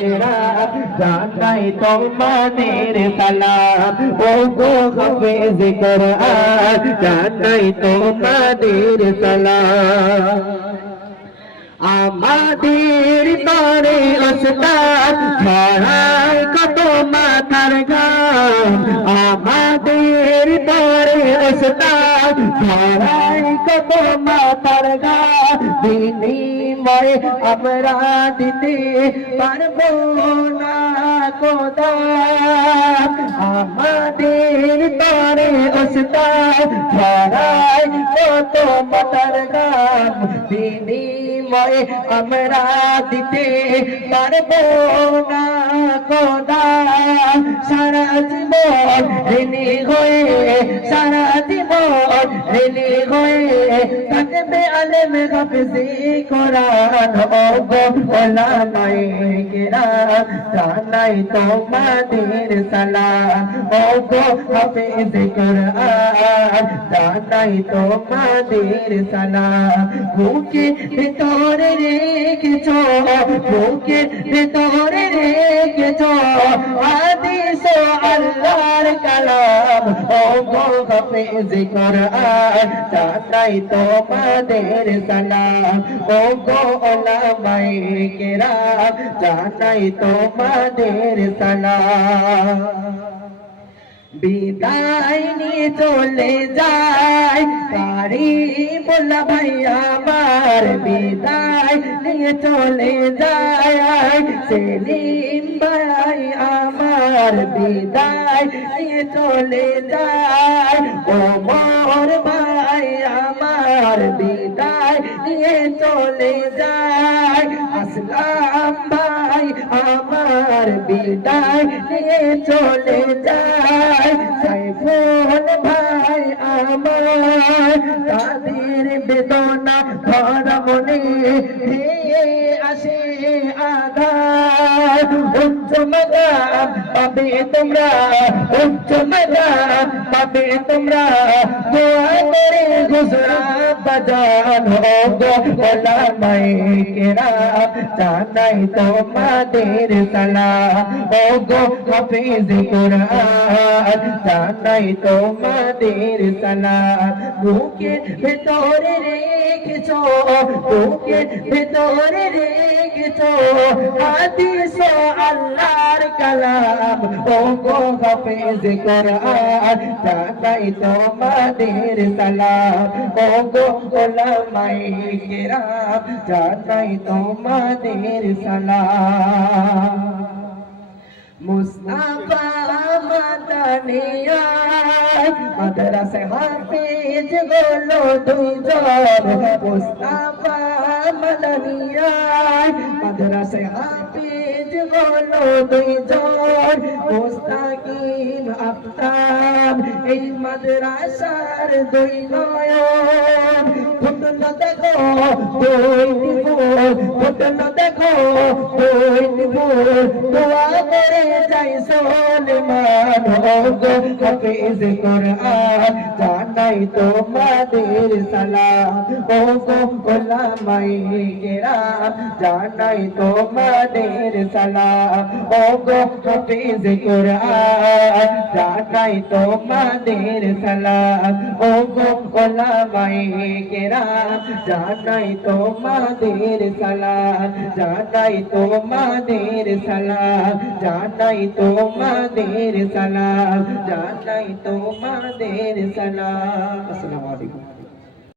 কেরাম জানাই তোমাদের সালাম ও গো হাফেজ কোরআন জানাই তোমাদের সালাম আমাদের তরে ওস্তাদ ছড়াই কত মাথার ঘাম আমাদের তরে ওস্তাদ ছড়াই কত মাথার ঘাম বিনিময়ে আমরা দিতে পারবো না খোদা আমাদের তরে ওস্তাদ ছড়াই কত মাথার ঘাম বিনিময়ে আমরা দিতে পারবো না খোদা সারা জীবন ঋণী হয়ে সারা জীবন ঋণী হয়ে থাকবে আলেম হাফেজে কোরআন ও গো ওলামায়ে কেরাম জানাই তোমাদের সালাম ও গো হাফেজে কোরআন জানাই তোমাদের সালাম বুকে ভিতরে রেখেছো বুকে ভিতরে রেখেছো হাদিস আল্লাহর কালাম ও গো হাফেজ কোরআন জানাই তোমাদের সালাম ও গো ওলামায়ে কেরাম জানাই তোমাদের সালাম বিদায় নিয়ে চলে যায় কারি বলা ভাই আমার বিদায় নিয়ে চলে যায় সেলিম ভাই আমার বিদায় নিয়ে চলে যায় ওমর ভাই আমার বিদায় নিয়ে চলে যায় আসলাম ভাই আমার বিদায় নিয়ে চলে যায় সাইফুল ভাই আমার তাদের বেদনা ভরা মনে ভেয়ে আসে আধার উচ্চ মাকাম পাবে তোমরা উচ্চ মাকাম পাবে তোমরা দোয়া করে গুজরা বাজান ও গো ওলামায়ে কেরাম জানাই তোমাদের সালাম ও গো হাফেজ কোরআন জানাই তোমাদের সালাম বুকের ভেতরে রেখেছো বুকের ভেতরে রেখেছো হাদিস আল্লাহর কালাম ও গো হাফেজ কোরআন জানাই তোমাদের সালাম ও গো ওলামায়ে কেরাম জানাই তোমাদের সালাম মুস্তাফা মাদানিয়া মাদ্রাসা হাফেজ বলো দুইজন মুস্তাফা মাদানিয়া মাদ্রাসা হাফেজ বলো দুইজন মুস্তাকিম আফতাব এই মাদ্রাসার দুই নয়ন ফুটল দেখো দুই ফুল ফুটল দেখো দুই ফুল দোয়া করে যাই সুলেমান ও গো হাফেজ কোরআন জানাই তোমাদের সালাম ও গো ওলামায়ে কেরাম জানাই তোমাদের সালাম ও গো হাফেজ কোরআন জানাই তোমাদের সালাম ও গো ওলামায়ে কেরাম জানাই তোমাদের সালাম জানাই তোমাদের সালাম জানাই তোমাদের সালাম জানাই তোমাদের সালাম আসসালামু আলাইকুম।